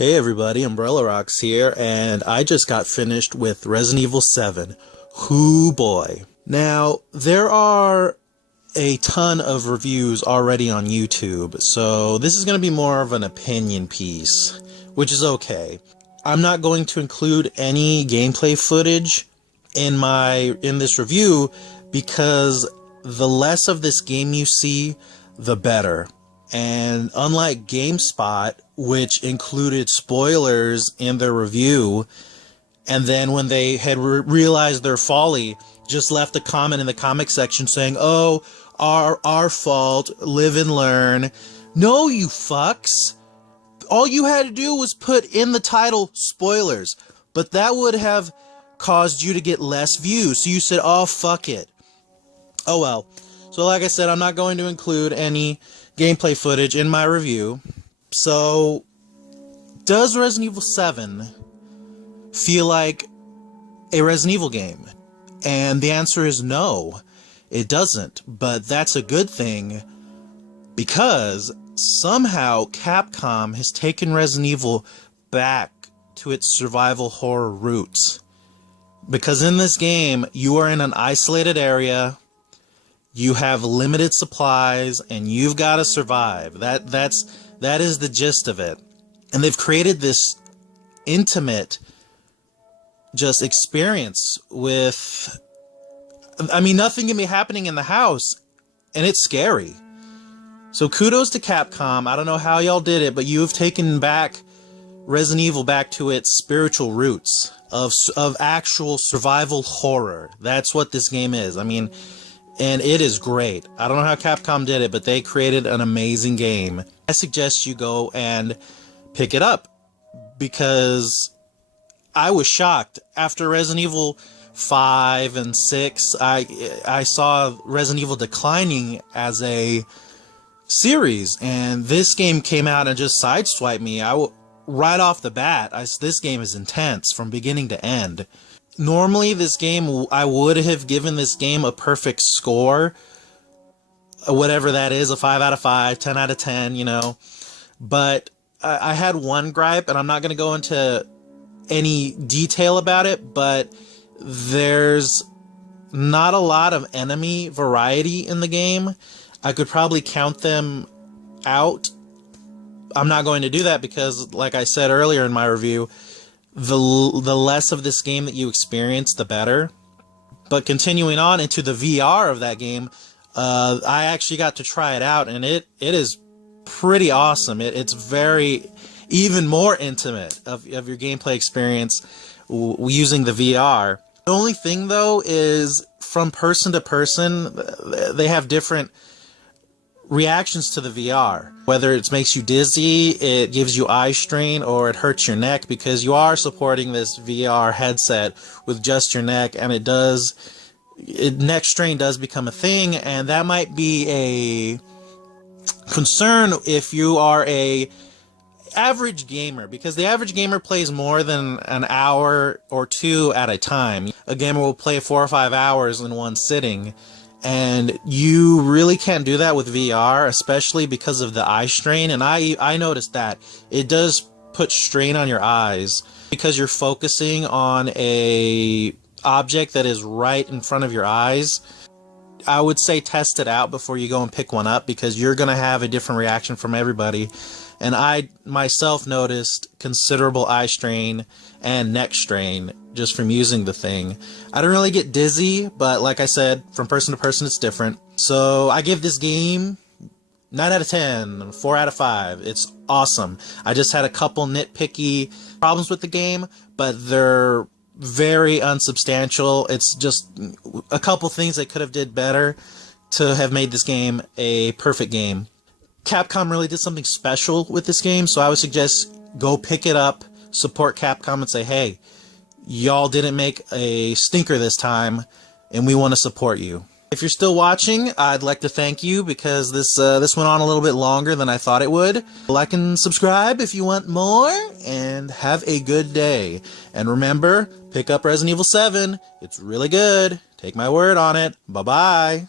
Hey everybody, Umbrella Rocks here, and I just got finished with Resident Evil 7. Hoo boy. Now, there are a ton of reviews already on YouTube, so this is going to be more of an opinion piece, which is okay. I'm not going to include any gameplay footage in this review because the less of this game you see, the better. And unlike GameSpot, which included spoilers in their review, and then when they had realized their folly, just left a comment in the comic section saying, "Oh, our fault, live and learn." No, you fucks. All you had to do was put in the title spoilers, but that would have caused you to get less views. So you said, "Oh, fuck it." Oh well. So like I said, I'm not going to include any gameplay footage in my review. So, does Resident Evil 7 feel like a Resident Evil game? And the answer is no, it doesn't. But that's a good thing, because somehow Capcom has taken Resident Evil back to its survival horror roots. Because in this game, you are in an isolated area, you have limited supplies, and you've got to survive. That is the gist of it. And they've created this intimate just experience with, I mean, nothing can be happening in the house, and it's scary. So kudos to Capcom. I don't know how y'all did it, but you have taken back Resident Evil back to its spiritual roots of actual survival horror. That's what this game is. I mean, and it is great. I don't know how Capcom did it, but they created an amazing game. I suggest you go and pick it up, because I was shocked. After Resident Evil 5 and 6, I saw Resident Evil declining as a series, and this game came out and just sideswiped me. Right off the bat, this game is intense from beginning to end. Normally, this game, I would have given this game a perfect score, whatever that is, a 5 out of 5, 10 out of 10, you know. But I had one gripe, and I'm not going to go into any detail about it, but there's not a lot of enemy variety in the game. I could probably count them out. I'm not going to do that because, like I said earlier in my review, the less of this game that you experience, the better. But continuing on into the VR of that game, I actually got to try it out, and it is pretty awesome. It's very, even more intimate of your gameplay experience using the VR. The only thing, though, is from person to person, they have different reactions to the VR. Whether it makes you dizzy, it gives you eye strain, or it hurts your neck, because you are supporting this VR headset with just your neck, and neck strain does become a thing, and that might be a concern if you are a average gamer, because the average gamer plays more than an hour or two at a time. A gamer will play 4 or 5 hours in one sitting, and you really can't do that with VR, especially because of the eye strain. And I noticed that it does put strain on your eyes, because you're focusing on a object that is right in front of your eyes. I would say test it out before you go and pick one up, because you're going to have a different reaction from everybody. And I myself noticed considerable eye strain and neck strain just from using the thing. I don't really get dizzy, but like I said, from person to person it's different. So I give this game 9 out of 10, 4 out of 5. It's awesome. I just had a couple nitpicky problems with the game, but they're very unsubstantial. It's just a couple things they could have did better to have made this game a perfect game. Capcom really did something special with this game, so I would suggest go pick it up, support Capcom, and say, hey, y'all didn't make a stinker this time, and we want to support you. If you're still watching, I'd like to thank you, because this went on a little bit longer than I thought it would. Like and subscribe if you want more, and have a good day. And remember, pick up Resident Evil 7. It's really good. Take my word on it. Bye-bye.